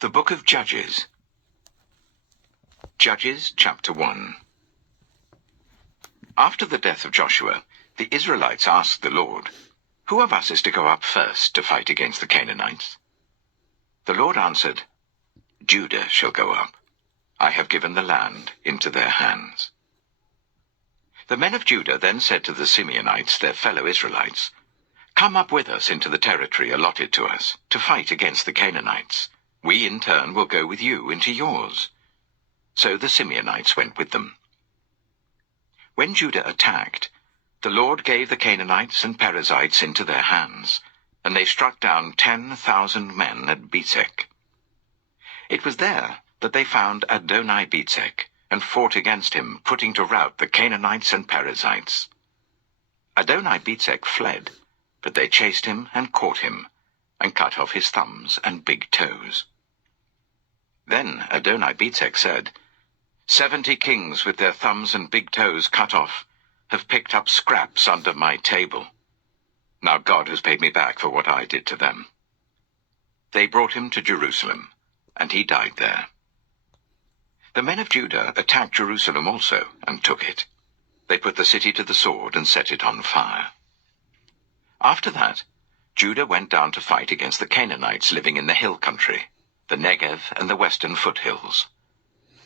The Book of Judges. Judges, chapter 1. After the death of Joshua, the Israelites asked the Lord, "Who of us is to go up first to fight against the Canaanites?" The Lord answered, "Judah shall go up. I have given the land into their hands." The men of Judah then said to the Simeonites, their fellow Israelites, "Come up with us into the territory allotted to us, to fight against the Canaanites. We in turn will go with you into yours." So the Simeonites went with them. When Judah attacked, the Lord gave the Canaanites and Perizzites into their hands, and they struck down 10,000 men at Bezek. It was there that they found Adoni-Bezek, and fought against him, putting to rout the Canaanites and Perizzites. Adoni-Bezek fled, but they chased him and caught him, and cut off his thumbs and big toes. Then Adoni-Bezek said, 70 kings with their thumbs and big toes cut off have picked up scraps under my table. Now God has paid me back for what I did to them." They brought him to Jerusalem, and he died there. The men of Judah attacked Jerusalem also, and took it. They put the city to the sword and set it on fire. After that, Judah went down to fight against the Canaanites living in the hill country, the Negev and the western foothills.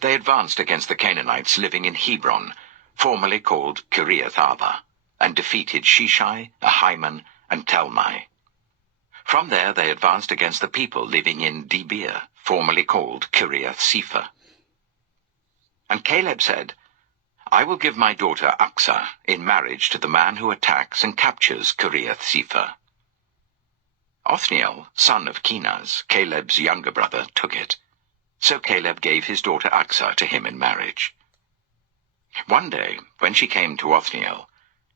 They advanced against the Canaanites living in Hebron, formerly called Kiriath-Arba, and defeated Sheshai, Ahiman, and Talmai. From there they advanced against the people living in Debir, formerly called Kiriath-Sepher. And Caleb said, "I will give my daughter Aksah in marriage to the man who attacks and captures Kiriath-Sepher." Othniel, son of Kenaz, Caleb's younger brother, took it. So Caleb gave his daughter Aksah to him in marriage. One day, when she came to Othniel,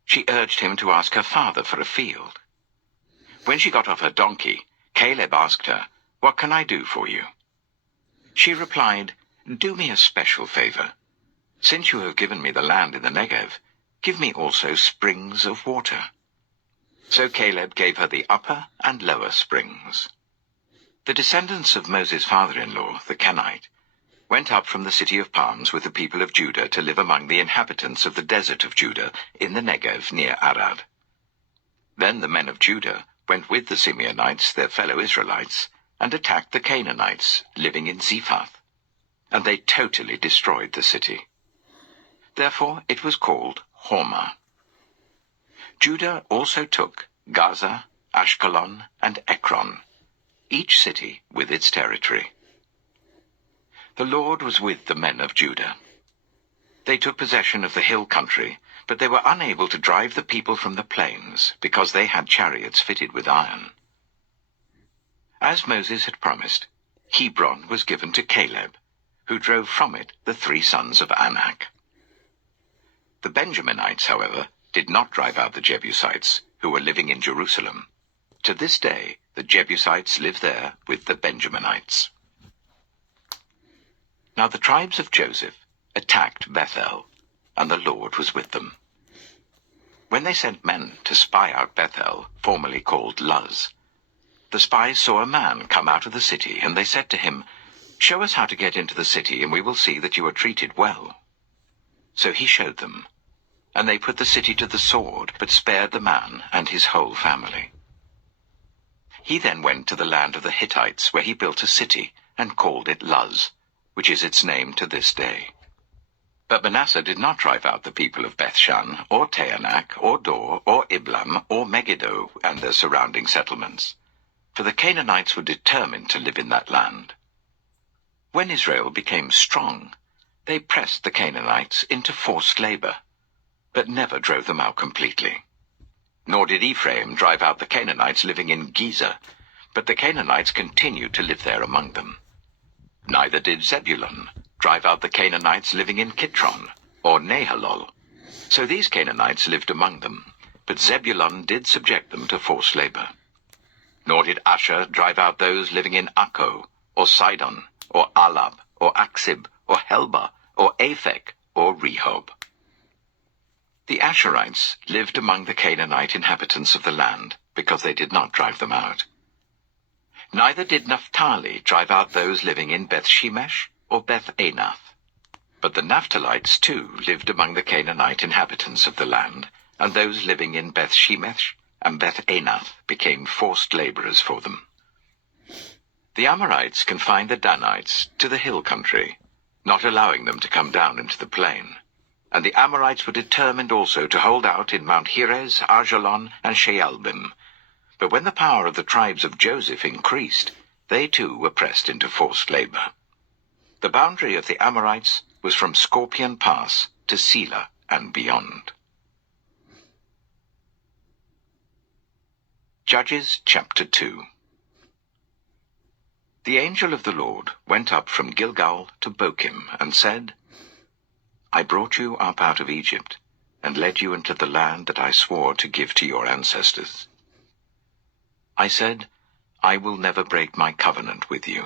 she urged him to ask her father for a field. When she got off her donkey, Caleb asked her, "What can I do for you?" She replied, "Do me a special favor. Since you have given me the land in the Negev, give me also springs of water." So Caleb gave her the upper and lower springs. The descendants of Moses' father-in-law, the Kenite, went up from the city of palms with the people of Judah to live among the inhabitants of the desert of Judah in the Negev near Arad. Then the men of Judah went with the Simeonites, their fellow Israelites, and attacked the Canaanites living in Zephath, and they totally destroyed the city. Therefore it was called Hormah. Judah also took Gaza, Ashkelon, and Ekron, each city with its territory. The Lord was with the men of Judah. They took possession of the hill country, but they were unable to drive the people from the plains, because they had chariots fitted with iron. As Moses had promised, Hebron was given to Caleb, who drove from it the 3 sons of Anak. The Benjaminites, however, did not drive out the Jebusites, who were living in Jerusalem. To this day, the Jebusites live there with the Benjaminites. Now the tribes of Joseph attacked Bethel, and the Lord was with them. When they sent men to spy out Bethel, formerly called Luz, the spies saw a man come out of the city, and they said to him, "Show us how to get into the city, and we will see that you are treated well." So he showed them, and they put the city to the sword, but spared the man and his whole family. He then went to the land of the Hittites, where he built a city, and called it Luz, which is its name to this day. But Manasseh did not drive out the people of Bethshan, or Taanach, or Dor, or Iblam, or Megiddo, and their surrounding settlements, for the Canaanites were determined to live in that land. When Israel became strong, they pressed the Canaanites into forced labor, but never drove them out completely. Nor did Ephraim drive out the Canaanites living in Gezer, but the Canaanites continued to live there among them. Neither did Zebulun drive out the Canaanites living in Kitron, or Nahalol. So these Canaanites lived among them, but Zebulun did subject them to forced labor. Nor did Asher drive out those living in Akko, or Sidon, or Alab, or Aksib, or Helba, or Aphek, or Rehob. The Asherites lived among the Canaanite inhabitants of the land, because they did not drive them out. Neither did Naphtali drive out those living in Beth-shemesh or Beth-anath. But the Naphtalites too lived among the Canaanite inhabitants of the land, and those living in Beth-shemesh and Beth-anath became forced laborers for them. The Amorites confined the Danites to the hill country, not allowing them to come down into the plain. And the Amorites were determined also to hold out in Mount Heres, Ajalon, and Shaalbim. But when the power of the tribes of Joseph increased, they too were pressed into forced labor. The boundary of the Amorites was from Scorpion Pass to Selah and beyond. Judges chapter 2. The angel of the Lord went up from Gilgal to Bochim, and said, I brought you up out of Egypt, and led you into the land that I swore to give to your ancestors. I said, I will never break my covenant with you.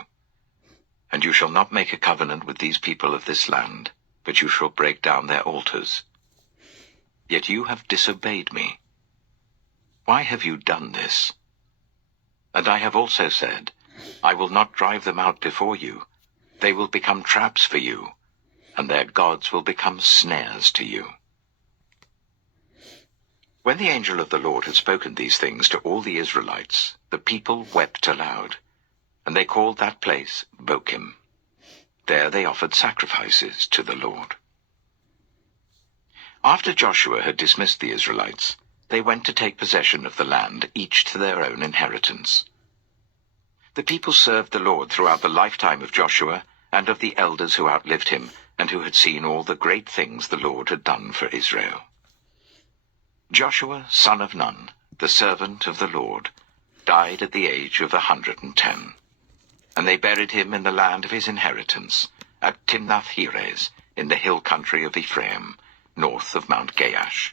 And you shall not make a covenant with these people of this land, but you shall break down their altars. Yet you have disobeyed me. Why have you done this? And I have also said, I will not drive them out before you. They will become traps for you, and their gods will become snares to you. When the angel of the Lord had spoken these things to all the Israelites, the people wept aloud, and they called that place Bochim. There they offered sacrifices to the Lord. After Joshua had dismissed the Israelites, they went to take possession of the land, each to their own inheritance. The people served the Lord throughout the lifetime of Joshua and of the elders who outlived him, and who had seen all the great things the Lord had done for Israel. Joshua, son of Nun, the servant of the Lord, died at the age of 110, and they buried him in the land of his inheritance, at Timnath-Heres, in the hill country of Ephraim, north of Mount Gaash.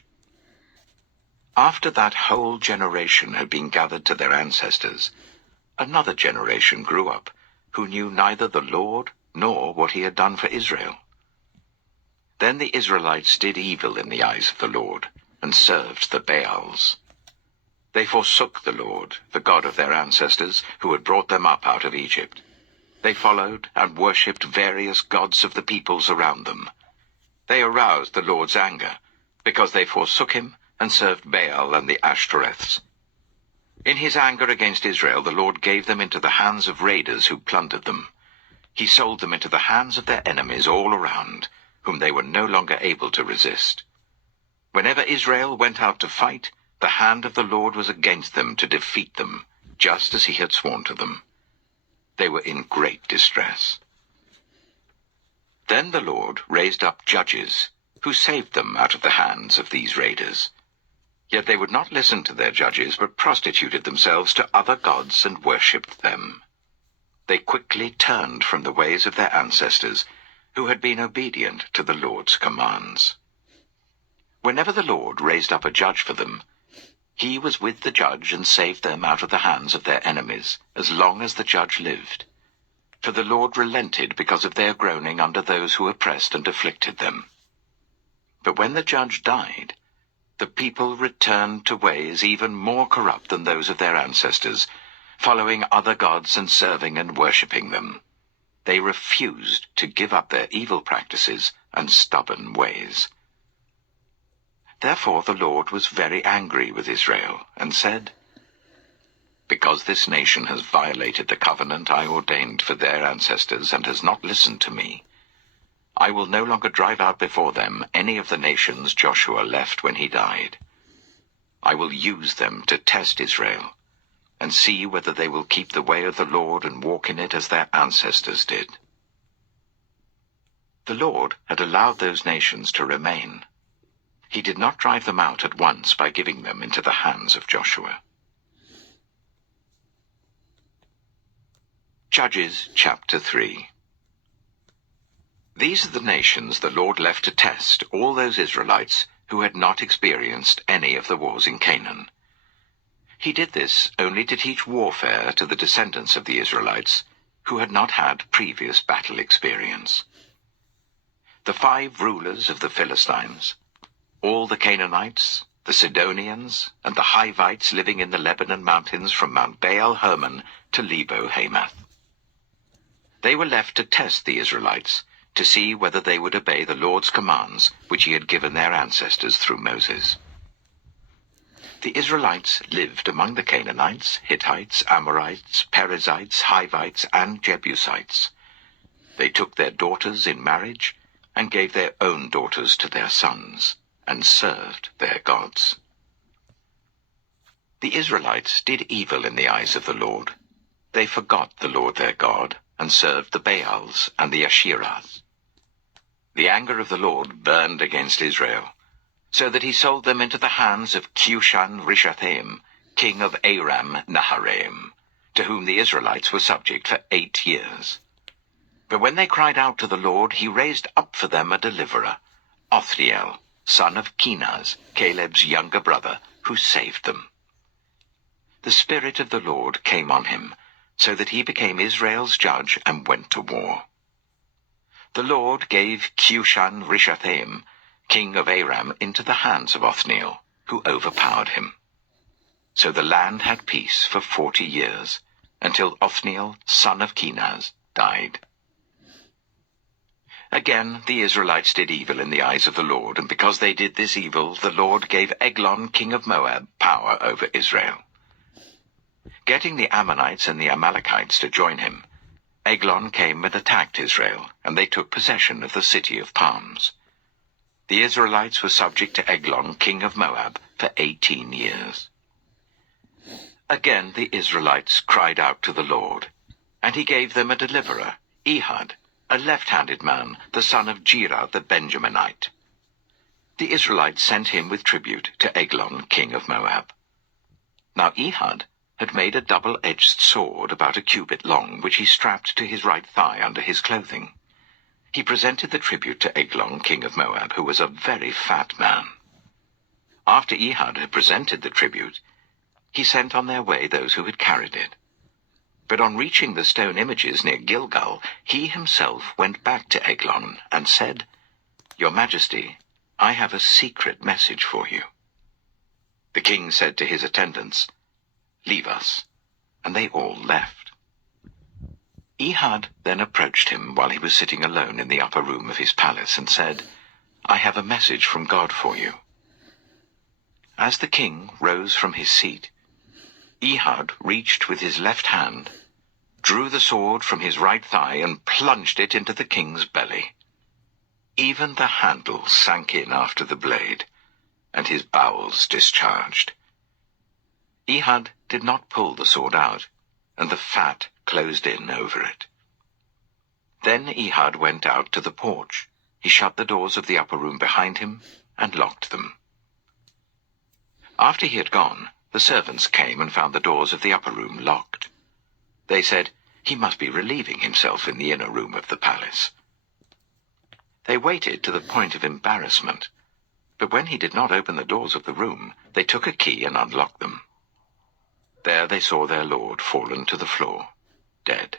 After that whole generation had been gathered to their ancestors, another generation grew up, who knew neither the Lord nor what he had done for Israel. Then the Israelites did evil in the eyes of the Lord, and served the Baals. They forsook the Lord, the God of their ancestors, who had brought them up out of Egypt. They followed and worshipped various gods of the peoples around them. They aroused the Lord's anger, because they forsook him and served Baal and the Ashtoreths. In his anger against Israel, the Lord gave them into the hands of raiders who plundered them. He sold them into the hands of their enemies all around, whom they were no longer able to resist. Whenever Israel went out to fight, the hand of the Lord was against them to defeat them, just as he had sworn to them. They were in great distress. Then the Lord raised up judges, who saved them out of the hands of these raiders. Yet they would not listen to their judges, but prostituted themselves to other gods and worshipped them. They quickly turned from the ways of their ancestors, who had been obedient to the Lord's commands. Whenever the Lord raised up a judge for them, he was with the judge and saved them out of the hands of their enemies, as long as the judge lived. For the Lord relented because of their groaning under those who oppressed and afflicted them. But when the judge died, the people returned to ways even more corrupt than those of their ancestors, following other gods and serving and worshipping them. They refused to give up their evil practices and stubborn ways. Therefore the Lord was very angry with Israel, and said, Because this nation has violated the covenant I ordained for their ancestors and has not listened to me, I will no longer drive out before them any of the nations Joshua left when he died. I will use them to test Israel, and see whether they will keep the way of the Lord and walk in it as their ancestors did. The Lord had allowed those nations to remain. He did not drive them out at once by giving them into the hands of Joshua. Judges chapter 3. These are the nations the Lord left to test all those Israelites who had not experienced any of the wars in Canaan. He did this only to teach warfare to the descendants of the Israelites who had not had previous battle experience. The 5 rulers of the Philistines, all the Canaanites, the Sidonians, and the Hivites living in the Lebanon mountains from Mount Baal Hermon to Lebo Hamath. They were left to test the Israelites, to see whether they would obey the Lord's commands which he had given their ancestors through Moses. The Israelites lived among the Canaanites, Hittites, Amorites, Perizzites, Hivites, and Jebusites. They took their daughters in marriage and gave their own daughters to their sons, and served their gods. The Israelites did evil in the eyes of the Lord. They forgot the Lord their God, and served the Baals and the Asherahs. The anger of the Lord burned against Israel, so that he sold them into the hands of Cushan-Rishathaim, king of Aram-Naharaim, to whom the Israelites were subject for 8 years. But when they cried out to the Lord, he raised up for them a deliverer, Othniel, son of Kenaz, Caleb's younger brother, who saved them. The Spirit of the Lord came on him, so that he became Israel's judge and went to war. The Lord gave Cushan-Rishathaim, king of Aram, into the hands of Othniel, who overpowered him. So the land had peace for 40 years, until Othniel, son of Kenaz, died. Again the Israelites did evil in the eyes of the Lord, and because they did this evil, the Lord gave Eglon, king of Moab, power over Israel. Getting the Ammonites and the Amalekites to join him, Eglon came and attacked Israel, and they took possession of the city of palms. The Israelites were subject to Eglon, king of Moab, for 18 years. Again the Israelites cried out to the Lord, and he gave them a deliverer, Ehud, a left-handed man, the son of Gera the Benjaminite. The Israelites sent him with tribute to Eglon, king of Moab. Now Ehud had made a double-edged sword about a cubit long, which he strapped to his right thigh under his clothing. He presented the tribute to Eglon, king of Moab, who was a very fat man. After Ehud had presented the tribute, he sent on their way those who had carried it. But on reaching the stone images near Gilgal, he himself went back to Eglon and said, "Your Majesty, I have a secret message for you." The king said to his attendants, "Leave us," and they all left. Ehud then approached him while he was sitting alone in the upper room of his palace and said, "I have a message from God for you." As the king rose from his seat, Ehud reached with his left hand, drew the sword from his right thigh, and plunged it into the king's belly. Even the handle sank in after the blade, and his bowels discharged. Ehud did not pull the sword out, and the fat closed in over it. Then Ehud went out to the porch. He shut the doors of the upper room behind him and locked them. After he had gone, the servants came and found the doors of the upper room locked. They said he must be relieving himself in the inner room of the palace. They waited to the point of embarrassment, but when he did not open the doors of the room, they took a key and unlocked them. There they saw their lord fallen to the floor, dead.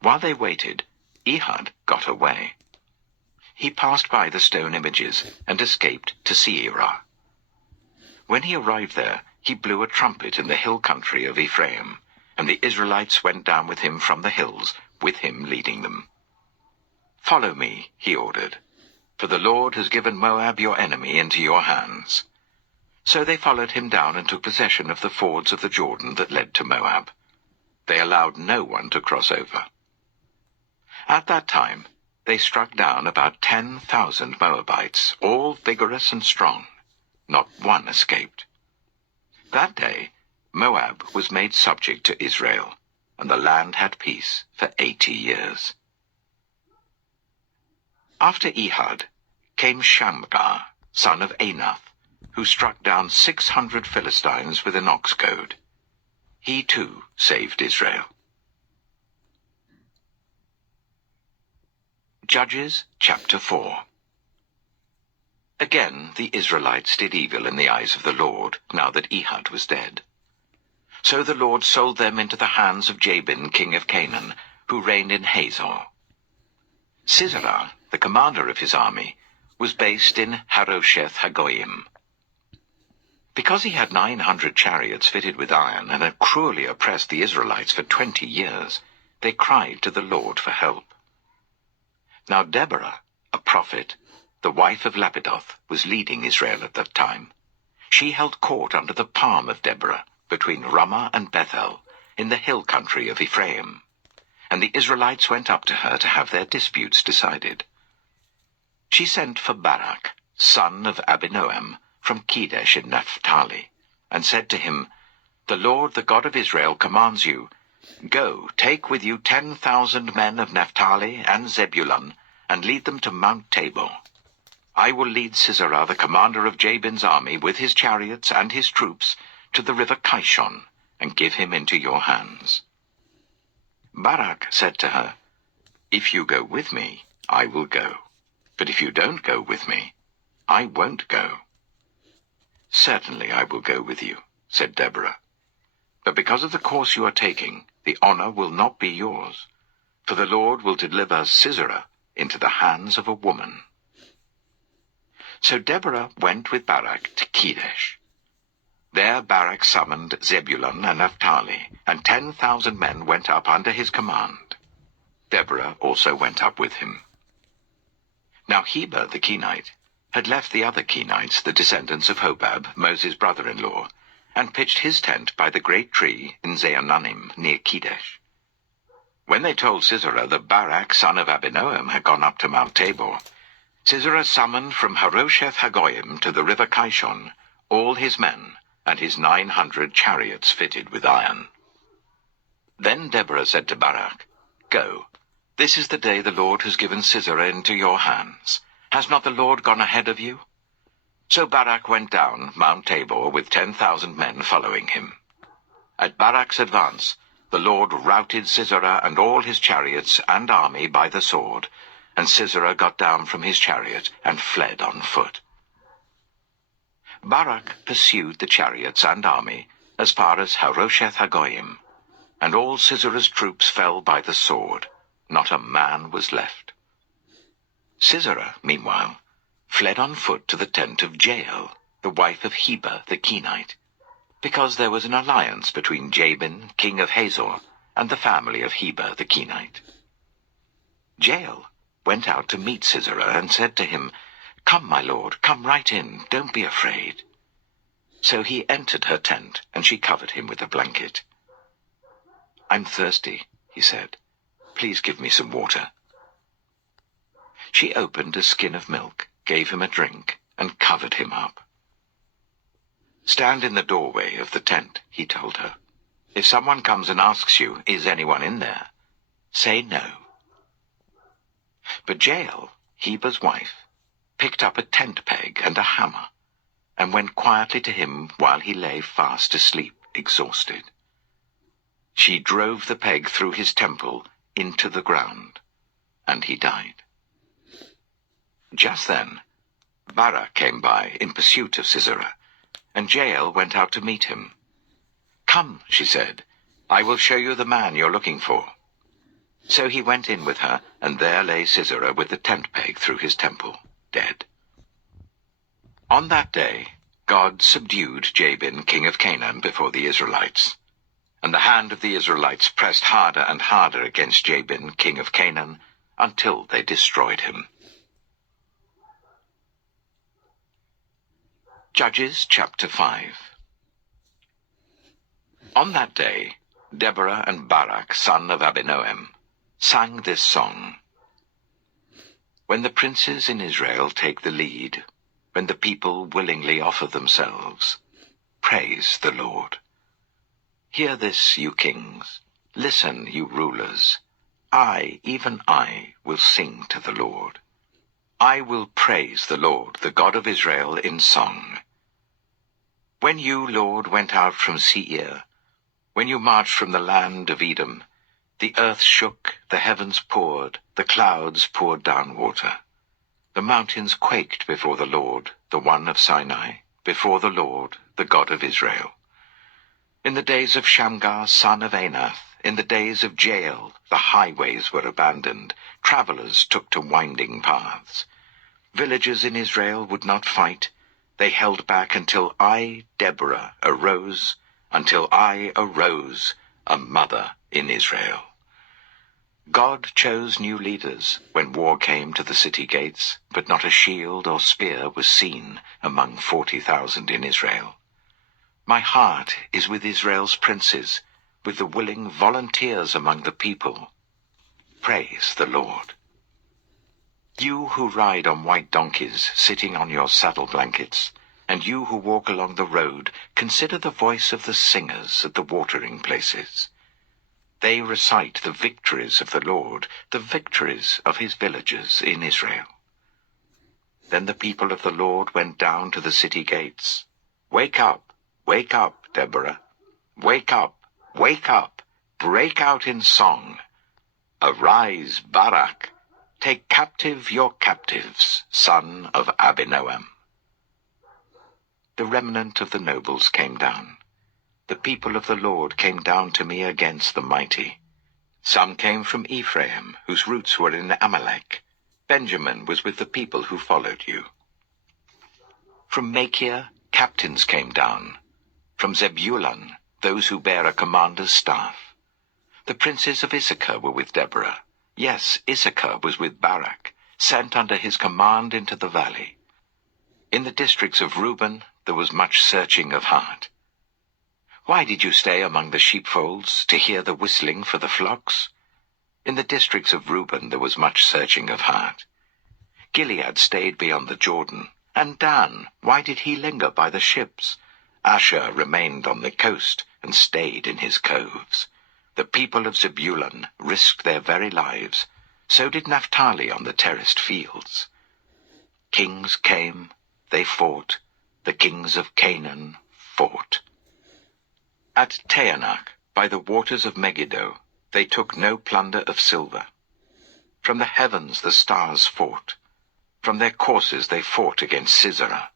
While they waited, Ehud got away. He passed by the stone images and escaped to Seirah. When he arrived there, he blew a trumpet in the hill country of Ephraim, and the Israelites went down with him from the hills, with him leading them. "Follow me," he ordered, "for the Lord has given Moab your enemy into your hands." So they followed him down and took possession of the fords of the Jordan that led to Moab. They allowed no one to cross over. At that time, they struck down about 10,000 Moabites, all vigorous and strong. Not one escaped. That day, Moab was made subject to Israel, and the land had peace for 80 years. After Ehud came Shamgar, son of Anath, who struck down 600 Philistines with an ox goad. He too saved Israel. Judges chapter 4. Again the Israelites did evil in the eyes of the Lord, now that Ehud was dead. So the Lord sold them into the hands of Jabin, king of Canaan, who reigned in Hazor. Sisera, the commander of his army, was based in Harosheth Hagoyim. Because he had 900 chariots fitted with iron and had cruelly oppressed the Israelites for 20 years, they cried to the Lord for help. Now Deborah, a prophet, the wife of Lapidoth, was leading Israel at that time. She held court under the palm of Deborah, between Ramah and Bethel, in the hill country of Ephraim. And the Israelites went up to her to have their disputes decided. She sent for Barak, son of Abinoam, from Kedesh in Naphtali, and said to him, "The Lord, the God of Israel, commands you, Go, take with you 10,000 men of Naphtali and Zebulun, and lead them to Mount Tabor. I will lead Sisera, the commander of Jabin's army, with his chariots and his troops, to the river Kishon, and give him into your hands." Barak said to her, "If you go with me, I will go. But if you don't go with me, I won't go." "Certainly I will go with you," said Deborah. "But because of the course you are taking, the honor will not be yours, for the Lord will deliver Sisera into the hands of a woman." So Deborah went with Barak to Kedesh. There Barak summoned Zebulun and Naphtali, and 10,000 men went up under his command. Deborah also went up with him. Now Heber the Kenite had left the other Kenites, the descendants of Hobab, Moses' brother-in-law, and pitched his tent by the great tree in Zaanannim near Kedesh. When they told Sisera that Barak, son of Abinoam, had gone up to Mount Tabor, Sisera summoned from Harosheth Hagoyim to the river Kishon all his men and his 900 chariots fitted with iron. Then Deborah said to Barak, "Go, this is the day the Lord has given Sisera into your hands. Has not the Lord gone ahead of you?" So Barak went down Mount Tabor with 10,000 men following him. At Barak's advance, the Lord routed Sisera and all his chariots and army by the sword, and Sisera got down from his chariot and fled on foot. Barak pursued the chariots and army as far as Harosheth Hagoyim, and all Sisera's troops fell by the sword. Not a man was left. Sisera, meanwhile, fled on foot to the tent of Jael, the wife of Heber the Kenite, because there was an alliance between Jabin, king of Hazor, and the family of Heber the Kenite. Jael went out to meet Sisera and said to him, "Come, my lord, come right in, don't be afraid." So he entered her tent, and she covered him with a blanket. "I'm thirsty," he said. "Please give me some water." She opened a skin of milk, gave him a drink, and covered him up. "Stand in the doorway of the tent," he told her. "If someone comes and asks you, 'Is anyone in there?' say no." But Jael, Heber's wife, picked up a tent peg and a hammer, and went quietly to him while he lay fast asleep, exhausted. She drove the peg through his temple into the ground, and he died. Just then, Barak came by in pursuit of Sisera, and Jael went out to meet him. "Come," she said, "I will show you the man you're looking for." So he went in with her, and there lay Sisera with the tent peg through his temple, dead. On that day, God subdued Jabin, king of Canaan, before the Israelites. And the hand of the Israelites pressed harder and harder against Jabin, king of Canaan, until they destroyed him. Judges chapter 5. On that day, Deborah and Barak, son of Abinoam, sang this song. When the princes in Israel take the lead, when the people willingly offer themselves, praise the Lord. Hear this, you kings. Listen, you rulers. I, even I, will sing to the Lord. I will praise the Lord, the God of Israel, in song. When you, Lord, went out from Seir, when you marched from the land of Edom, the earth shook, the heavens poured, the clouds poured down water. The mountains quaked before the Lord, the one of Sinai, before the Lord, the God of Israel. In the days of Shamgar, son of Anath, in the days of Jael, the highways were abandoned, travelers took to winding paths. Villagers in Israel would not fight. They held back until I, Deborah, arose, until I arose, a mother in Israel. God chose new leaders when war came to the city gates, but not a shield or spear was seen among 40,000 in Israel. My heart is with Israel's princes, with the willing volunteers among the people. Praise the Lord. You who ride on white donkeys, sitting on your saddle blankets, and you who walk along the road, consider the voice of the singers at the watering places. They recite the victories of the Lord, the victories of his villagers in Israel. Then the people of the Lord went down to the city gates. Wake up, Deborah. Wake up, break out in song. Arise, Barak. Take captive your captives, son of Abinoam. The remnant of the nobles came down. The people of the Lord came down to me against the mighty. Some came from Ephraim, whose roots were in Amalek. Benjamin was with the people who followed you. From Machir, captains came down. From Zebulun, those who bear a commander's staff. The princes of Issachar were with Deborah. Yes, Issachar was with Barak, sent under his command into the valley. In the districts of Reuben there was much searching of heart. Why did you stay among the sheepfolds, to hear the whistling for the flocks? In the districts of Reuben there was much searching of heart. Gilead stayed beyond the Jordan. And Dan, why did he linger by the ships? Asher remained on the coast, and stayed in his coves. The people of Zebulun risked their very lives. So did Naphtali on the terraced fields. Kings came, they fought. The kings of Canaan fought. At Taanach, by the waters of Megiddo, they took no plunder of silver. From the heavens the stars fought. From their courses they fought against Sisera.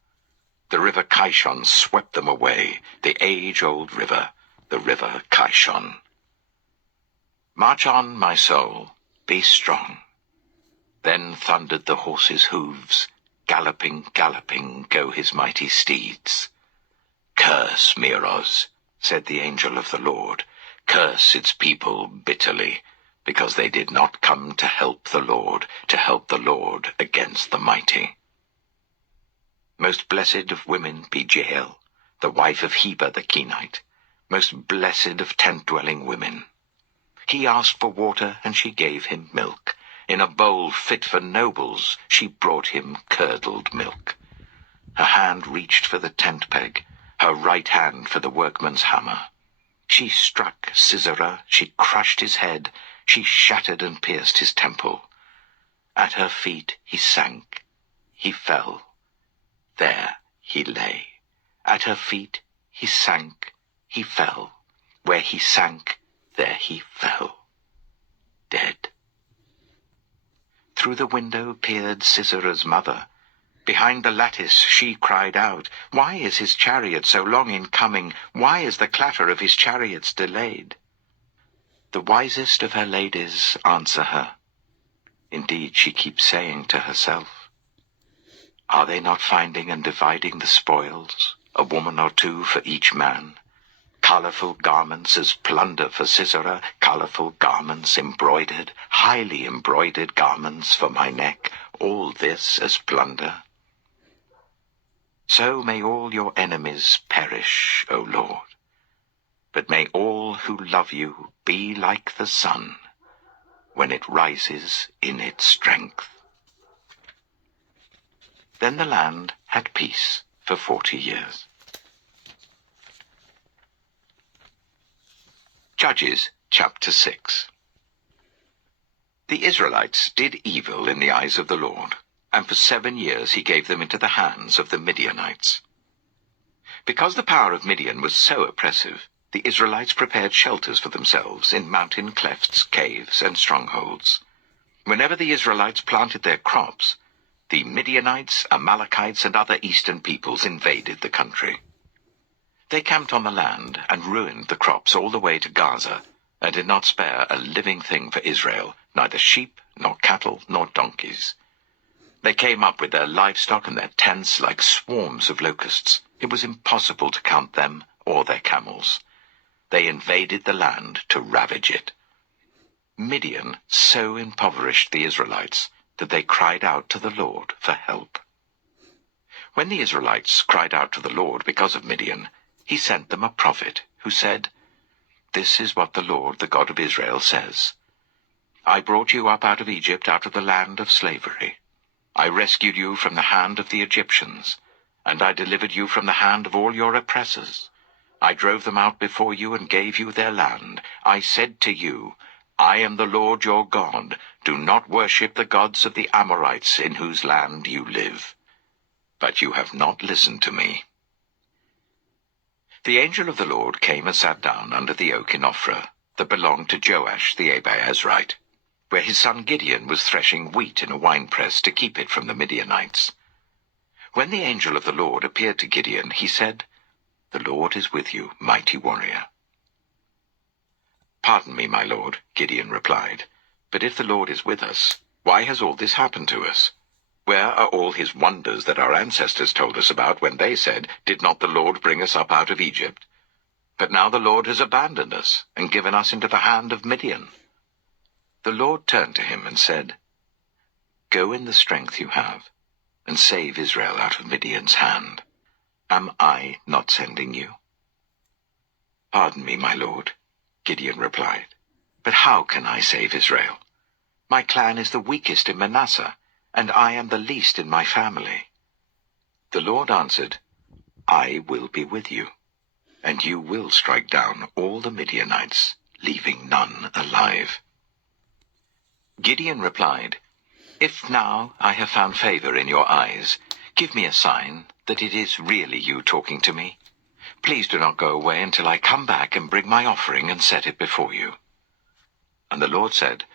The river Kishon swept them away, the age-old river, the river Kishon. March on, my soul, be strong. Then thundered the horse's hooves. Galloping, galloping, go his mighty steeds. Curse Meroz, said the angel of the Lord. Curse its people bitterly, because they did not come to help the Lord against the mighty. Most blessed of women be Jael, the wife of Heber the Kenite, most blessed of tent-dwelling women. He asked for water, and she gave him milk. In a bowl fit for nobles, she brought him curdled milk. Her hand reached for the tent peg, her right hand for the workman's hammer. She struck Sisera, she crushed his head, she shattered and pierced his temple. At her feet he sank, he fell. There he lay. At her feet he sank, he fell. Where he sank, there he fell, dead. Through the window peered Sisera's mother. Behind the lattice she cried out, "Why is his chariot so long in coming? Why is the clatter of his chariots delayed?" The wisest of her ladies answer her. Indeed, she keeps saying to herself, "Are they not finding and dividing the spoils, a woman or two for each man? Colorful garments as plunder for Sisera, colorful garments embroidered, highly embroidered garments for my neck, all this as plunder." So may all your enemies perish, O Lord. But may all who love you be like the sun when it rises in its strength. Then the land had peace for 40 years. Judges chapter 6. The Israelites did evil in the eyes of the Lord, and for 7 years he gave them into the hands of the Midianites. Because the power of Midian was so oppressive, the Israelites prepared shelters for themselves in mountain clefts, caves, and strongholds. Whenever the Israelites planted their crops, the Midianites, Amalekites, and other eastern peoples invaded the country. They camped on the land and ruined the crops all the way to Gaza, and did not spare a living thing for Israel, neither sheep, nor cattle, nor donkeys. They came up with their livestock and their tents like swarms of locusts. It was impossible to count them or their camels. They invaded the land to ravage it. Midian so impoverished the Israelites that they cried out to the Lord for help. When the Israelites cried out to the Lord because of Midian, he sent them a prophet who said, "This is what the Lord, the God of Israel, says. I brought you up out of Egypt, out of the land of slavery. I rescued you from the hand of the Egyptians, and I delivered you from the hand of all your oppressors. I drove them out before you and gave you their land. I said to you, I am the Lord your God. Do not worship the gods of the Amorites in whose land you live. But you have not listened to me." The angel of the Lord came and sat down under the oak in Ophrah that belonged to Joash the Abiezrite, where his son Gideon was threshing wheat in a winepress to keep it from the Midianites. When the angel of the Lord appeared to Gideon, he said, "The Lord is with you, mighty warrior." "Pardon me, my lord," Gideon replied, "but if the Lord is with us, why has all this happened to us? Where are all his wonders that our ancestors told us about when they said, 'Did not the Lord bring us up out of Egypt?' But now the Lord has abandoned us and given us into the hand of Midian." The Lord turned to him and said, "Go in the strength you have, and save Israel out of Midian's hand. Am I not sending you?" "Pardon me, my lord," Gideon replied, "but how can I save Israel? My clan is the weakest in Manasseh, and I am the least in my family." The Lord answered, "I will be with you, and you will strike down all the Midianites, leaving none alive." Gideon replied, "If now I have found favor in your eyes, give me a sign that it is really you talking to me. Please do not go away until I come back and bring my offering and set it before you." And the Lord said,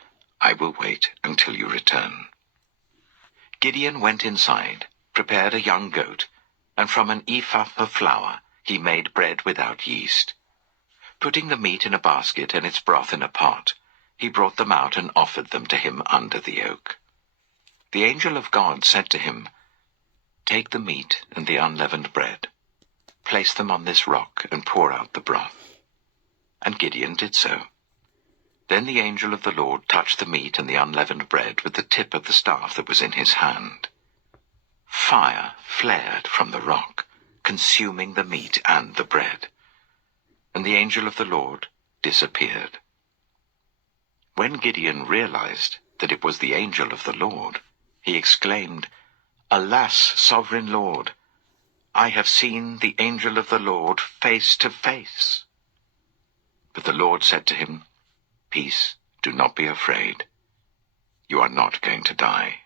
"I will wait until you return." Gideon went inside, prepared a young goat, and from an ephah of flour he made bread without yeast. Putting the meat in a basket and its broth in a pot, he brought them out and offered them to him under the oak. The angel of God said to him, "Take the meat and the unleavened bread, place them on this rock and pour out the broth." And Gideon did so. Then the angel of the Lord touched the meat and the unleavened bread with the tip of the staff that was in his hand. Fire flared from the rock, consuming the meat and the bread. And the angel of the Lord disappeared. When Gideon realized that it was the angel of the Lord, he exclaimed, "Alas, sovereign Lord, I have seen the angel of the Lord face to face." But the Lord said to him, "Peace, do not be afraid. You are not going to die."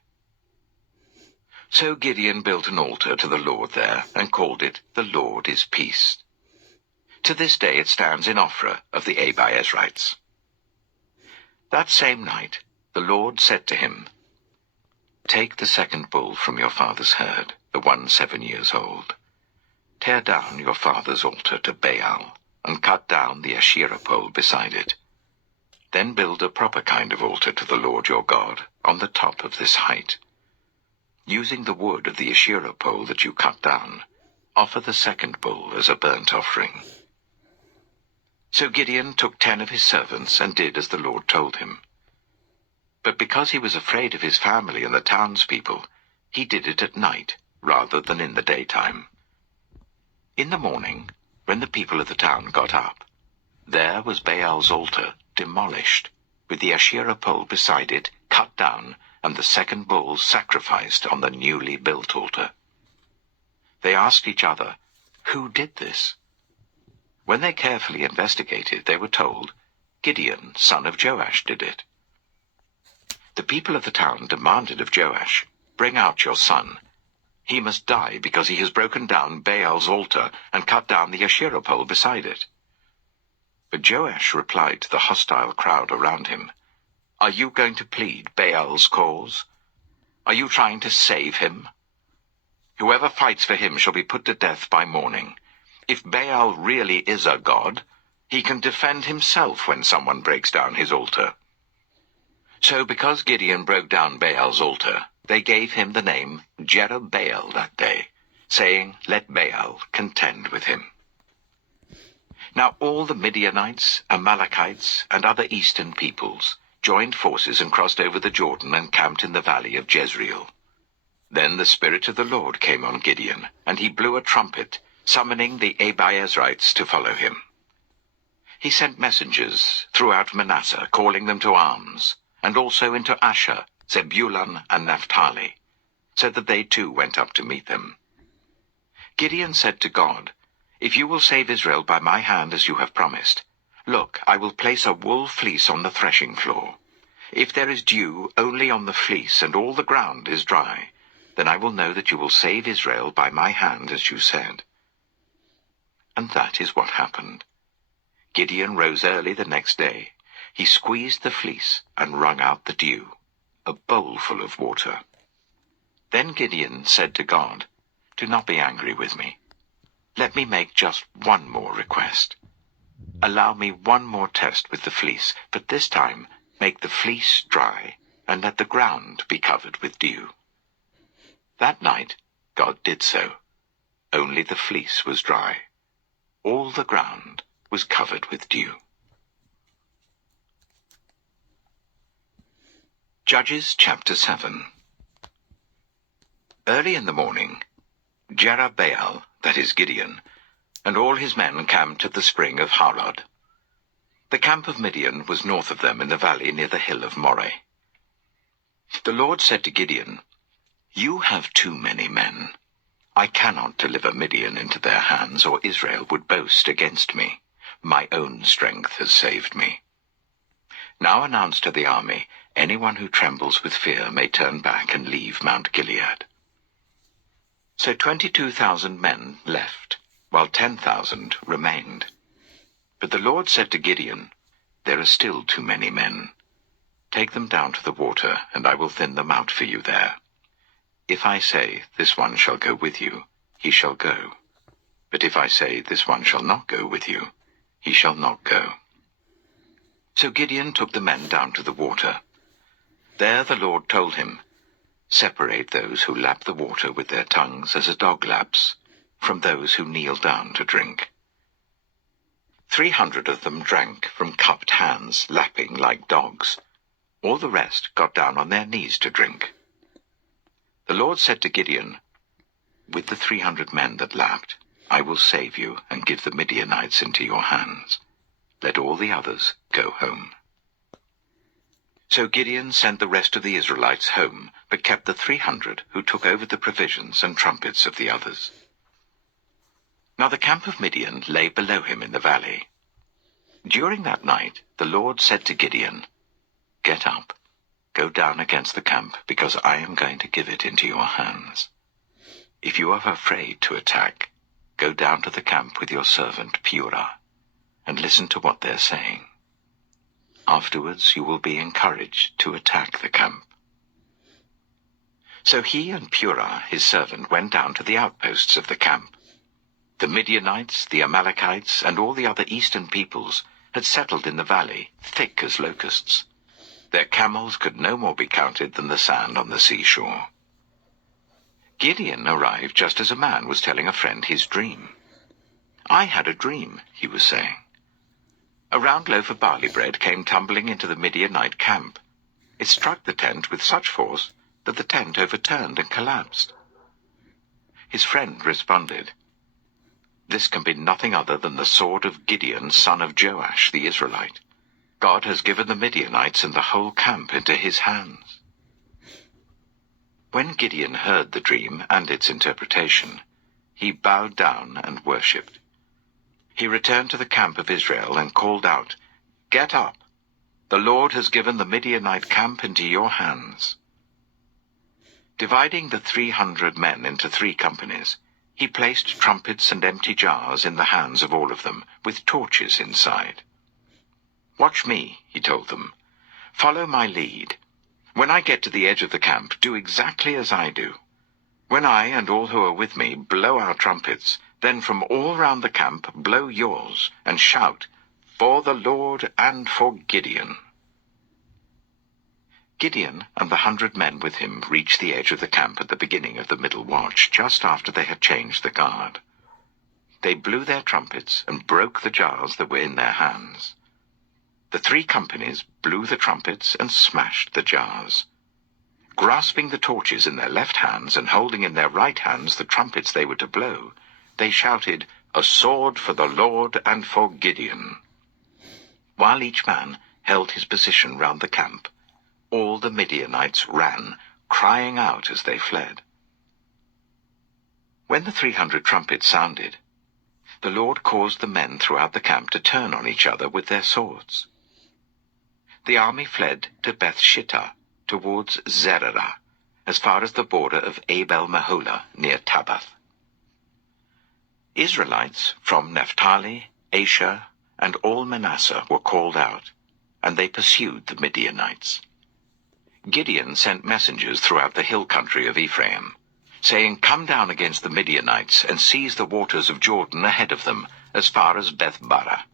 So Gideon built an altar to the Lord there and called it, "The Lord is Peace." To this day it stands in Ophrah of the Abiezrites. That same night the Lord said to him, "Take the second bull from your father's herd, the one 7 years old. Tear down your father's altar to Baal, and cut down the Asherah pole beside it. Then build a proper kind of altar to the Lord your God on the top of this height. Using the wood of the Asherah pole that you cut down, offer the second bull as a burnt offering." So Gideon took 10 of his servants and did as the Lord told him. But because he was afraid of his family and the townspeople, he did it at night rather than in the daytime. In the morning, when the people of the town got up, there was Baal's altar demolished, with the Asherah pole beside it cut down, and the second bull sacrificed on the newly built altar. They asked each other, "Who did this?" When they carefully investigated, they were told, "Gideon, son of Joash, did it." The people of the town demanded of Joash, "Bring out your son. He must die because he has broken down Baal's altar and cut down the Asherah pole beside it." But Joash replied to the hostile crowd around him, "Are you going to plead Baal's cause? Are you trying to save him? Whoever fights for him shall be put to death by morning. If Baal really is a god, he can defend himself when someone breaks down his altar." So because Gideon broke down Baal's altar, They gave him the name Jerubbaal that day, saying, "Let Baal contend with him." Now all the Midianites, Amalekites, and other eastern peoples joined forces and crossed over the Jordan and camped in the valley of Jezreel. Then the Spirit of the Lord came on Gideon, and he blew a trumpet, summoning the Abiezrites to follow him. He sent messengers throughout Manasseh, calling them to arms, and also into Asher, Zebulun, and Naphtali, so that they too went up to meet them. Gideon said to God, "If you will save Israel by my hand as you have promised, look, I will place a wool fleece on the threshing floor. If there is dew only on the fleece and all the ground is dry, then I will know that you will save Israel by my hand as you said." And that is what happened. Gideon rose early the next day. He squeezed the fleece and wrung out the dew, a bowlful of water. Then Gideon said to God, "Do not be angry with me. Let me make just one more request. Allow me one more test with the fleece, but this time make the fleece dry, and let the ground be covered with dew." That night God did so. Only the fleece was dry. All the ground was covered with dew. Judges chapter 7. Early in the morning, Jerubbaal, that is Gideon, and all his men camped at the spring of Harod. The camp of Midian was north of them in the valley near the hill of Moreh. The Lord said to Gideon, "You have too many men. I cannot deliver Midian into their hands, or Israel would boast against me. My own strength has saved me. Now announce to the army, anyone who trembles with fear may turn back and leave Mount Gilead." So 22,000 men left, while 10,000 remained. But the Lord said to Gideon, "There are still too many men. Take them down to the water, and I will thin them out for you there. If I say, 'This one shall go with you,' he shall go. But if I say, 'This one shall not go with you,' he shall not go." So Gideon took the men down to the water. There the Lord told him, "Separate those who lap the water with their tongues as a dog laps, from those who kneel down to drink." 300 of them drank from cupped hands, lapping like dogs. All the rest got down on their knees to drink. The Lord said to Gideon, "With the 300 men that lapped, I will save you and give the Midianites into your hands. Let all the others go home." So Gideon sent the rest of the Israelites home, but kept the 300 who took over the provisions and trumpets of the others. Now the camp of Midian lay below him in the valley. During that night the Lord said to Gideon, "Get up, go down against the camp, because I am going to give it into your hands. If you are afraid to attack, go down to the camp with your servant Purah, and listen to what they're saying. Afterwards you will be encouraged to attack the camp." So he and Purah, his servant, went down to the outposts of the camp. The Midianites, the Amalekites, and all the other eastern peoples had settled in the valley, thick as locusts. Their camels could no more be counted than the sand on the seashore. Gideon arrived just as a man was telling a friend his dream. "I had a dream," he was saying. "A round loaf of barley bread came tumbling into the Midianite camp. It struck the tent with such force that the tent overturned and collapsed." His friend responded, "This can be nothing other than the sword of Gideon, son of Joash, the Israelite. God has given the Midianites and the whole camp into his hands." When Gideon heard the dream and its interpretation, he bowed down and worshipped. He returned to the camp of Israel and called out, "Get up! The Lord has given the Midianite camp into your hands." Dividing the 300 men into 3 companies, he placed trumpets and empty jars in the hands of all of them, with torches inside. "Watch me," he told them. "Follow my lead. When I get to the edge of the camp, do exactly as I do. When I and all who are with me blow our trumpets, then from all round the camp blow yours, and shout, 'For the Lord and for Gideon.'" Gideon and the 100 men with him reached the edge of the camp at the beginning of the middle watch, just after they had changed the guard. They blew their trumpets and broke the jars that were in their hands. The 3 companies blew the trumpets and smashed the jars. Grasping the torches in their left hands and holding in their right hands the trumpets they were to blow, they shouted, "A sword for the Lord and for Gideon." While each man held his position round the camp, all the Midianites ran, crying out as they fled. When the 300 trumpets sounded, the Lord caused the men throughout the camp to turn on each other with their swords. The army fled to Beth-shittah, towards Zererah, as far as the border of Abel-Meholah near Tabbath. Israelites from Naphtali, Asher, and all Manasseh were called out, and they pursued the Midianites. Gideon sent messengers throughout the hill country of Ephraim, saying, "Come down against the Midianites and seize the waters of Jordan ahead of them, as far as Beth-barah."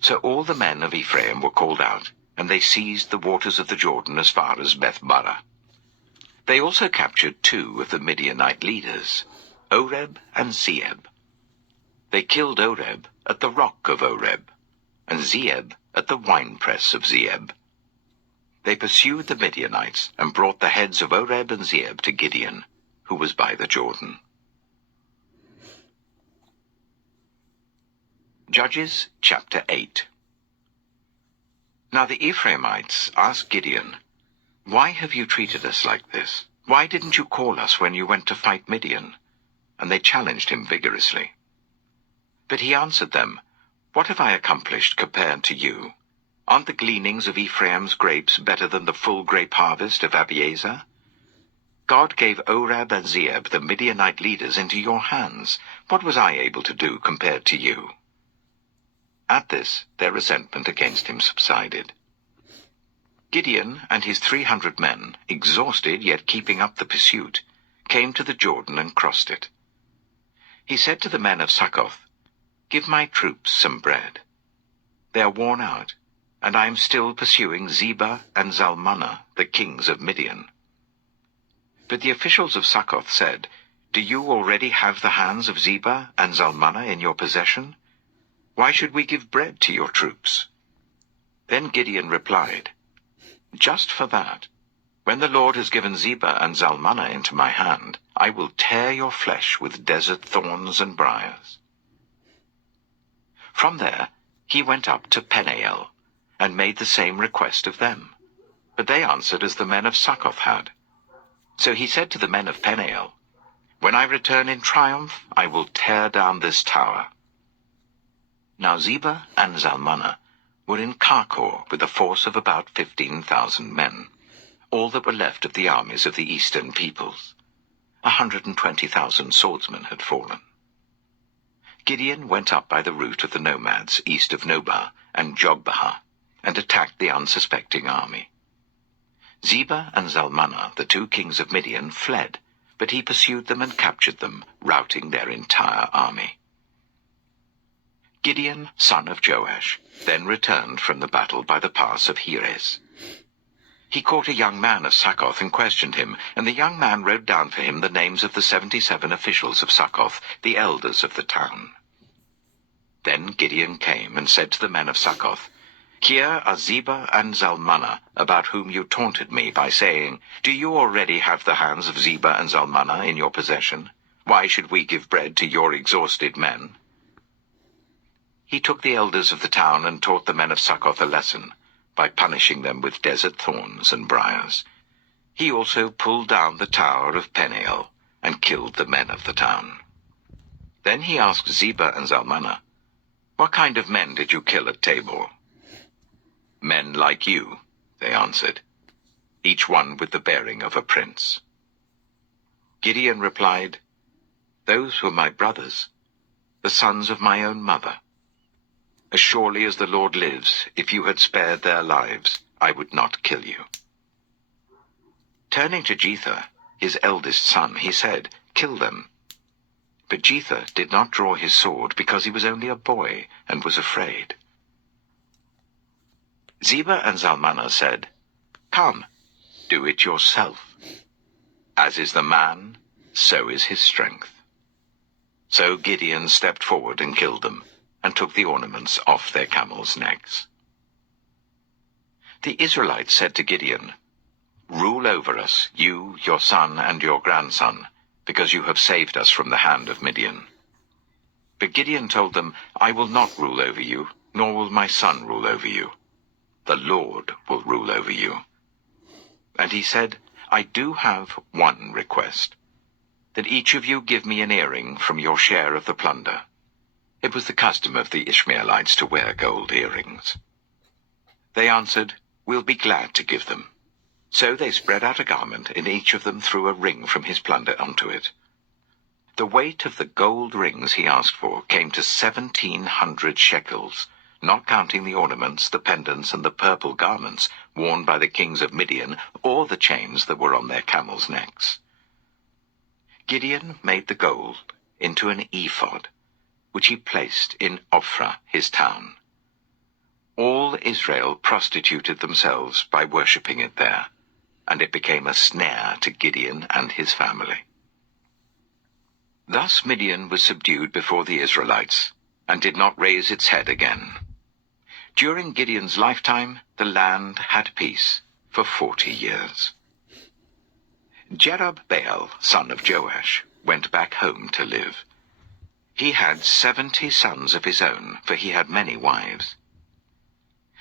So all the men of Ephraim were called out, and they seized the waters of the Jordan as far as Beth-barah. They also captured 2 of the Midianite leaders, Oreb and Zeeb. They killed Oreb at the rock of Oreb, and Zeeb at the winepress of Zeeb. They pursued the Midianites and brought the heads of Oreb and Zeeb to Gideon, who was by the Jordan. Judges chapter 8. Now the Ephraimites asked Gideon, "Why have you treated us like this? Why didn't you call us when you went to fight Midian?" And they challenged him vigorously. But he answered them, "What have I accomplished compared to you? Aren't the gleanings of Ephraim's grapes better than the full grape harvest of Abiezer? God gave Oreb and Zeeb, the Midianite leaders, into your hands. What was I able to do compared to you?" At this, their resentment against him subsided. Gideon and his 300 men, exhausted yet keeping up the pursuit, came to the Jordan and crossed it. He said to the men of Succoth, "Give my troops some bread. They are worn out, and I am still pursuing Zebah and Zalmunna, the kings of Midian." But the officials of Succoth said, "Do you already have the hands of Zebah and Zalmunna in your possession? Why should we give bread to your troops?" Then Gideon replied, "Just for that, when the Lord has given Zebah and Zalmunna into my hand, I will tear your flesh with desert thorns and briars." From there he went up to Peniel, and made the same request of them. But they answered as the men of Succoth had. So he said to the men of Peniel, "When I return in triumph, I will tear down this tower." Now Zebah and Zalmunna were in Karkor with a force of about 15,000 men, all that were left of the armies of the eastern peoples. 120,000 swordsmen had fallen. Gideon went up by the route of the nomads east of Nobah and Jogbehah, and attacked the unsuspecting army. Zebah and Zalmunna, the 2 kings of Midian, fled, but he pursued them and captured them, routing their entire army. Gideon, son of Joash, then returned from the battle by the pass of Heres. He caught a young man of Succoth and questioned him, and the young man wrote down for him the names of the 77 officials of Succoth, the elders of the town. Then Gideon came and said to the men of Succoth, "Here are Zebah and Zalmunna, about whom you taunted me by saying, 'Do you already have the hands of Zebah and Zalmunna in your possession? Why should we give bread to your exhausted men?'" He took the elders of the town and taught the men of Succoth a lesson, by punishing them with desert thorns and briars. He also pulled down the tower of Peniel, and killed the men of the town. Then he asked Zebah and Zalmunna, "What kind of men did you kill at Tabor?" "Men like you," they answered, each one with the bearing of a prince. Gideon replied, "Those were my brothers, the sons of my own mother. As surely as the Lord lives, if you had spared their lives, I would not kill you." Turning to Jether, his eldest son, he said, "Kill them." But Jether did not draw his sword, because he was only a boy and was afraid. Zebah and Zalmunna said, Come, do it yourself. As is the man, so is his strength. So Gideon stepped forward and killed them, and took the ornaments off their camels' necks. The Israelites said to Gideon, "Rule over us, you, your son, and your grandson, because you have saved us from the hand of Midian." But Gideon told them, "I will not rule over you, nor will my son rule over you. The Lord will rule over you." And he said, "I do have one request, that each of you give me an earring from your share of the plunder." It was the custom of the Ishmaelites to wear gold earrings. They answered, "We'll be glad to give them." So they spread out a garment, and each of them threw a ring from his plunder onto it. The weight of the gold rings he asked for came to 1,700 shekels, not counting the ornaments, the pendants, and the purple garments worn by the kings of Midian, or the chains that were on their camels' necks. Gideon made the gold into an ephod, which he placed in Ophrah, his town. All Israel prostituted themselves by worshipping it there, and it became a snare to Gideon and his family. Thus Midian was subdued before the Israelites, and did not raise its head again. During Gideon's lifetime, the land had peace for 40 years. Jerub-Baal, son of Joash, went back home to live. He had 70 sons of his own, for he had many wives.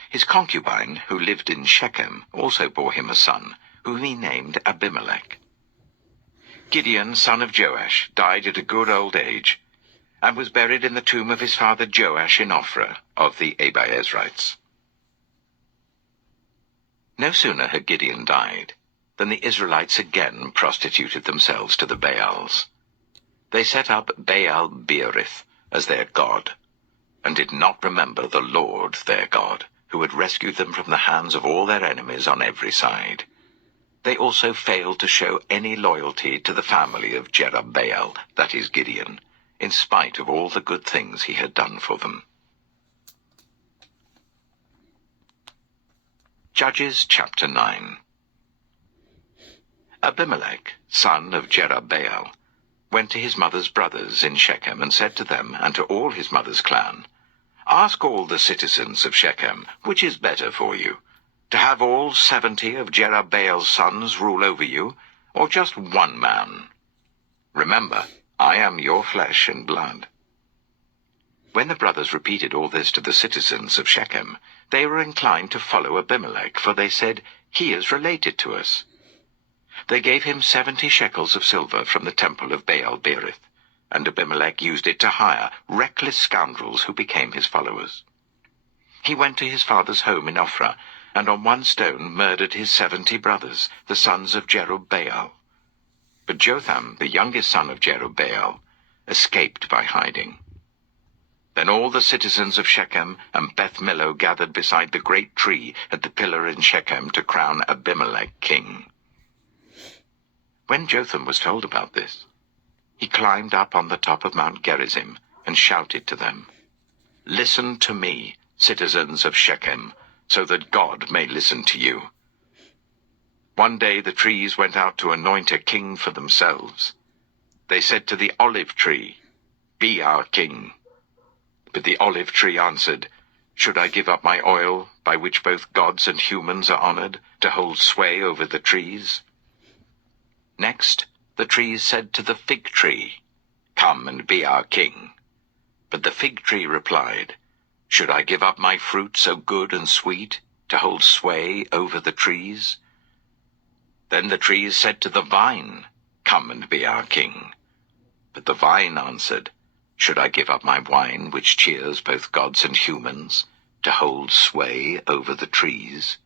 His concubine, who lived in Shechem, also bore him a son, whom he named Abimelech. Gideon, son of Joash, died at a good old age, and was buried in the tomb of his father Joash in Ophrah of the Abiezrites. No sooner had Gideon died than the Israelites again prostituted themselves to the Baals. They set up Baal-Berith as their god, and did not remember the Lord their God, who had rescued them from the hands of all their enemies on every side. They also failed to show any loyalty to the family of Jerub-Baal, that is Gideon, in spite of all the good things he had done for them. Judges chapter 9. Abimelech, son of Jerub-Baal, went to his mother's brothers in Shechem, and said to them and to all his mother's clan, "Ask all the citizens of Shechem, which is better for you, to have all 70 of Jerub-Baal's sons rule over you, or just one man? Remember, I am your flesh and blood." When the brothers repeated all this to the citizens of Shechem, they were inclined to follow Abimelech, for they said, "He is related to us." They gave him 70 shekels of silver from the temple of Baal-Berith, and Abimelech used it to hire reckless scoundrels who became his followers. He went to his father's home in Ophrah, and on one stone murdered his 70 brothers, the sons of Jerub-Baal. But Jotham, the youngest son of Jerub-Baal, escaped by hiding. Then all the citizens of Shechem and Beth-Millo gathered beside the great tree at the pillar in Shechem to crown Abimelech king. When Jotham was told about this, he climbed up on the top of Mount Gerizim and shouted to them, "Listen to me, citizens of Shechem, so that God may listen to you." One day the trees went out to anoint a king for themselves. They said to the olive tree, "Be our king." But the olive tree answered, "Should I give up my oil, by which both gods and humans are honored, to hold sway over the trees?" Next, the trees said to the fig tree, "Come and be our king." But the fig tree replied, "Should I give up my fruit so good and sweet, to hold sway over the trees?" Then the trees said to the vine, "Come and be our king." But the vine answered, "Should I give up my wine, which cheers both gods and humans, to hold sway over the trees?"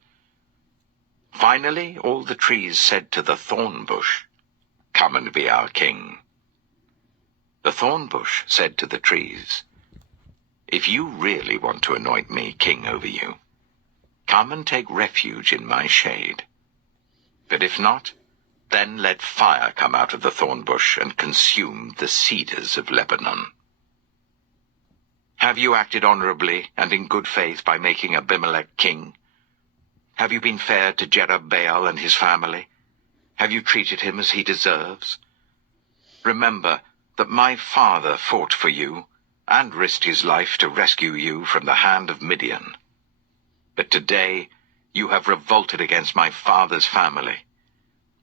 Finally, all the trees said to the thorn bush, "Come and be our king." The thorn bush said to the trees, "If you really want to anoint me king over you, come and take refuge in my shade. But if not, then let fire come out of the thorn bush and consume the cedars of Lebanon." Have you acted honorably and in good faith by making Abimelech king? Have you been fair to Jerubbaal and his family? Have you treated him as he deserves? Remember that my father fought for you and risked his life to rescue you from the hand of Midian. But today you have revolted against my father's family.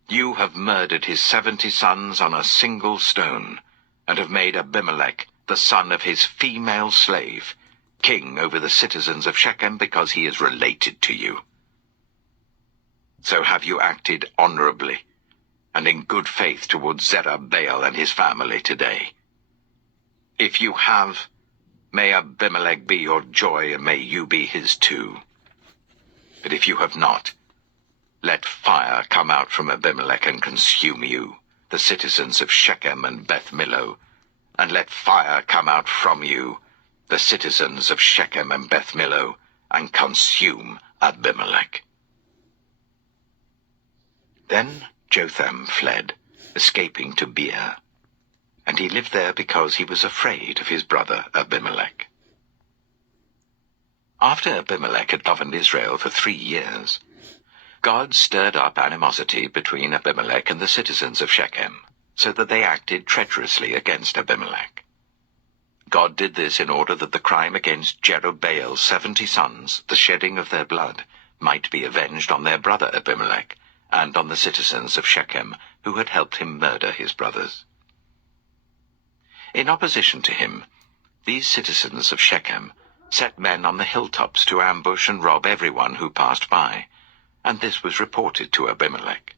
You have murdered his 70 sons on a single stone, and have made Abimelech, the son of his female slave, king over the citizens of Shechem because he is related to you. So have you acted honorably and in good faith towards Jerubbaal and his family today? If you have, may Abimelech be your joy, and may you be his too. But if you have not, let fire come out from Abimelech and consume you, the citizens of Shechem and Beth Millo, and let fire come out from you, the citizens of Shechem and Beth Millo, and consume Abimelech. Then Jotham fled, escaping to Beer, and he lived there because he was afraid of his brother Abimelech. After Abimelech had governed Israel for 3 years, God stirred up animosity between Abimelech and the citizens of Shechem, so that they acted treacherously against Abimelech. God did this in order that the crime against Jerubbaal's 70 sons, the shedding of their blood, might be avenged on their brother Abimelech, and on the citizens of Shechem, who had helped him murder his brothers. In opposition to him, these citizens of Shechem set men on the hilltops to ambush and rob everyone who passed by, and this was reported to Abimelech.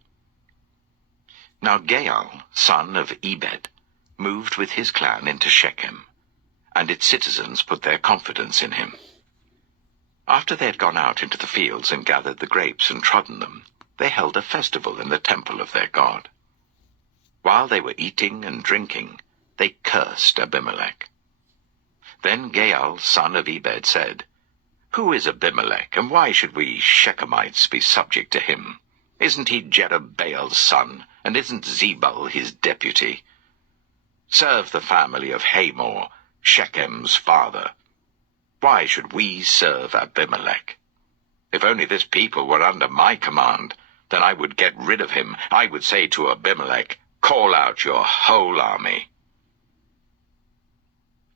Now Gaal, son of Ebed, moved with his clan into Shechem, and its citizens put their confidence in him. After they had gone out into the fields and gathered the grapes and trodden them, they held a festival in the temple of their god. While they were eating and drinking, they cursed Abimelech. Then Gaal, son of Ebed, said, "Who is Abimelech, and why should we Shechemites be subject to him? Isn't he Jerubbaal's son, and isn't Zebul his deputy? Serve the family of Hamor, Shechem's father. Why should we serve Abimelech? If only this people were under my command, then I would get rid of him. I would say to Abimelech, 'Call out your whole army.'"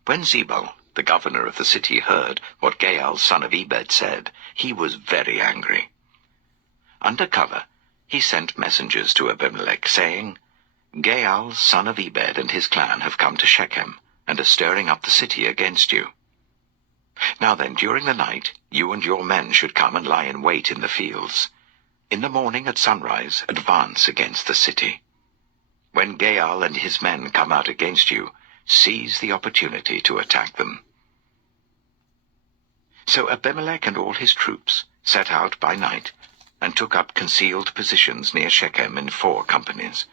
When Zebul, the governor of the city, heard what Gaal, son of Ebed, said, he was very angry. Under cover, he sent messengers to Abimelech, saying, "Gaal, son of Ebed, and his clan have come to Shechem, and are stirring up the city against you. Now then, during the night, you and your men should come and lie in wait in the fields. In the morning at sunrise, advance against the city. When Gaal and his men come out against you, seize the opportunity to attack them." So Abimelech and all his troops set out by night, and took up concealed positions near Shechem in 4 companies.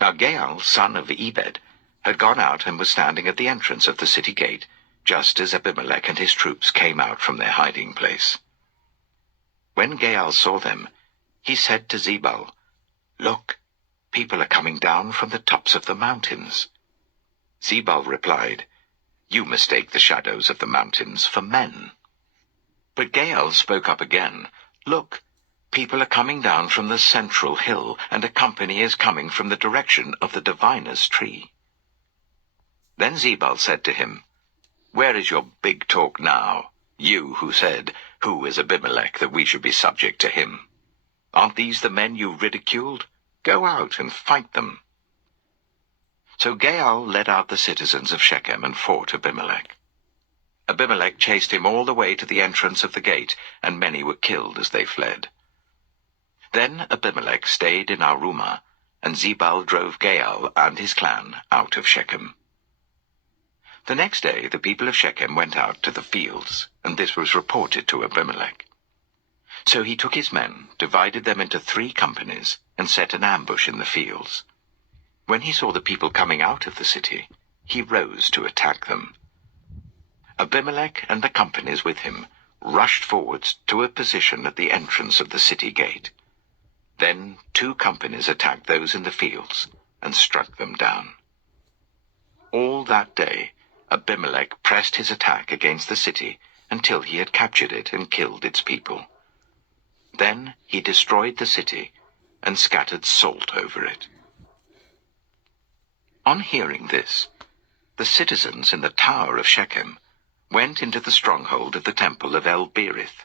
Now Gaal, son of Ebed, had gone out and was standing at the entrance of the city gate, just as Abimelech and his troops came out from their hiding place. When Gaal saw them, he said to Zebul, "Look, people are coming down from the tops of the mountains." Zebul replied, "You mistake the shadows of the mountains for men." But Gaal spoke up again, "Look, people are coming down from the central hill, and a company is coming from the direction of the diviner's tree." Then Zebul said to him, "Where is your big talk now, you who said, 'Who is Abimelech, that we should be subject to him?' Aren't these the men you ridiculed? Go out and fight them." So Gaal led out the citizens of Shechem and fought Abimelech. Abimelech chased him all the way to the entrance of the gate, and many were killed as they fled. Then Abimelech stayed in Arumah, and Zebul drove Gaal and his clan out of Shechem. The next day the people of Shechem went out to the fields, and this was reported to Abimelech. So he took his men, divided them into 3 companies, and set an ambush in the fields. When he saw the people coming out of the city, he rose to attack them. Abimelech and the companies with him rushed forwards to a position at the entrance of the city gate. Then 2 companies attacked those in the fields and struck them down. All that day Abimelech pressed his attack against the city until he had captured it and killed its people. Then he destroyed the city and scattered salt over it. On hearing this, the citizens in the tower of Shechem went into the stronghold of the temple of El-Berith.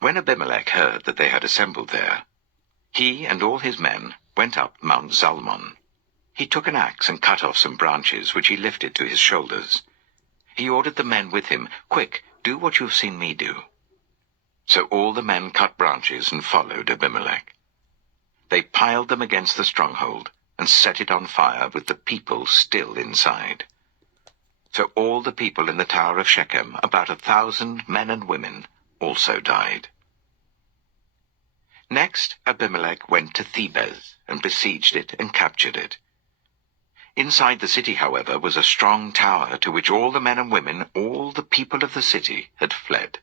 When Abimelech heard that they had assembled there, he and all his men went up Mount Zalmon. He took an axe and cut off some branches, which he lifted to his shoulders. He ordered the men with him, "Quick, do what you have seen me do." So all the men cut branches and followed Abimelech. They piled them against the stronghold and set it on fire with the people still inside. So all the people in the tower of Shechem, about 1,000 men and women, also died. Next Abimelech went to Thebez and besieged it and captured it. Inside the city, however, was a strong tower to which all the men and women, all the people of the city, had fled.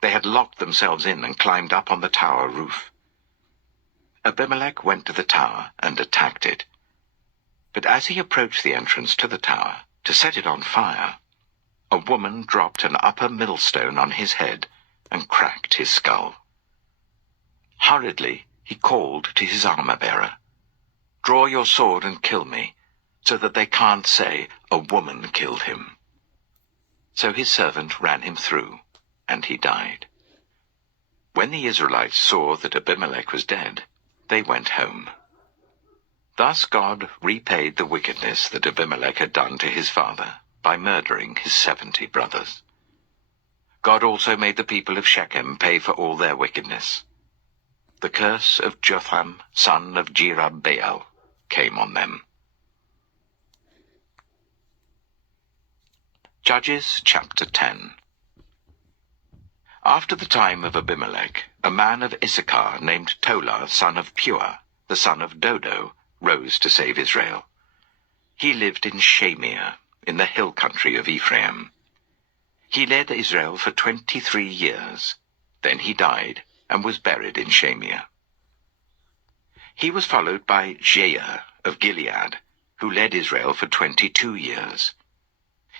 They had locked themselves in and climbed up on the tower roof. Abimelech went to the tower and attacked it. But as he approached the entrance to the tower to set it on fire, a woman dropped an upper millstone on his head and cracked his skull. Hurriedly he called to his armor-bearer, "Draw your sword and kill me, so that they can't say a woman killed him." So his servant ran him through, and he died. When the Israelites saw that Abimelech was dead, they went home. Thus God repaid the wickedness that Abimelech had done to his father by murdering his 70 brothers. God also made the people of Shechem pay for all their wickedness. The curse of Jotham, son of Jerubbaal, came on them. Judges chapter 10. After the time of Abimelech, a man of Issachar named Tola, son of Pua, the son of Dodo, rose to save Israel. He lived in Shamir, in the hill country of Ephraim. He led Israel for 23 years. Then he died and was buried in Shamir. He was followed by Jair of Gilead, who led Israel for 22 years.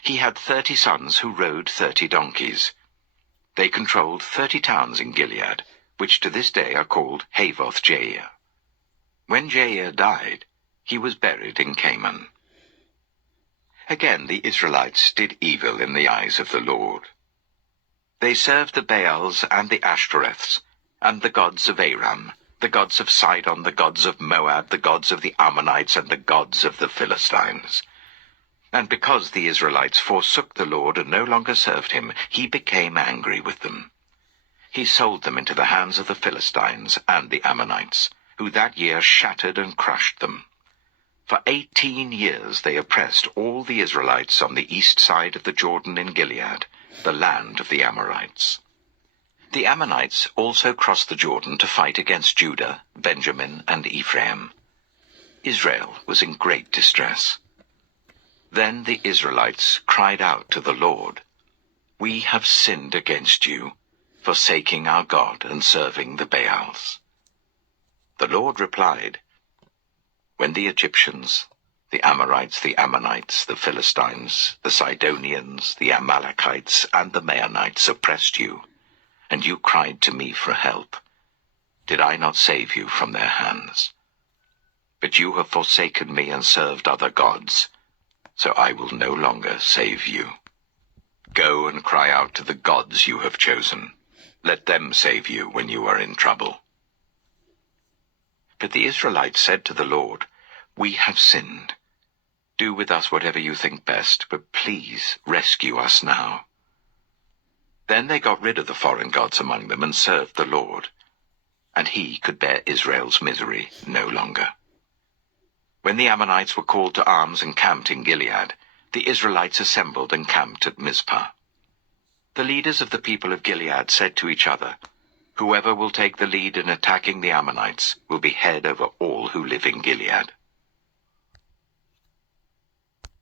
He had 30 sons who rode 30 donkeys. They controlled 30 towns in Gilead, which to this day are called Havoth-Jair. When Jair died, he was buried in Canaan. Again the Israelites did evil in the eyes of the Lord. They served the Baals and the Ashtoreths, and the gods of Aram, the gods of Sidon, the gods of Moab, the gods of the Ammonites, and the gods of the Philistines. And because the Israelites forsook the Lord and no longer served him, he became angry with them. He sold them into the hands of the Philistines and the Ammonites, who that year shattered and crushed them. For 18 years they oppressed all the Israelites on the east side of the Jordan in Gilead, the land of the Amorites. The Ammonites also crossed the Jordan to fight against Judah, Benjamin, and Ephraim. Israel was in great distress. Then the Israelites cried out to the Lord, "We have sinned against you, forsaking our God and serving the Baals." The Lord replied, "When the Egyptians, the Amorites, the Ammonites, the Philistines, the Sidonians, the Amalekites, and the Maonites oppressed you, and you cried to me for help, did I not save you from their hands? But you have forsaken me and served other gods, so I will no longer save you. Go and cry out to the gods you have chosen. Let them save you when you are in trouble." But the Israelites said to the Lord, "We have sinned. Do with us whatever you think best, but please rescue us now." Then they got rid of the foreign gods among them and served the Lord, and he could bear Israel's misery no longer. When the Ammonites were called to arms and camped in Gilead, the Israelites assembled and camped at Mizpah. The leaders of the people of Gilead said to each other, "Whoever will take the lead in attacking the Ammonites will be head over all who live in Gilead."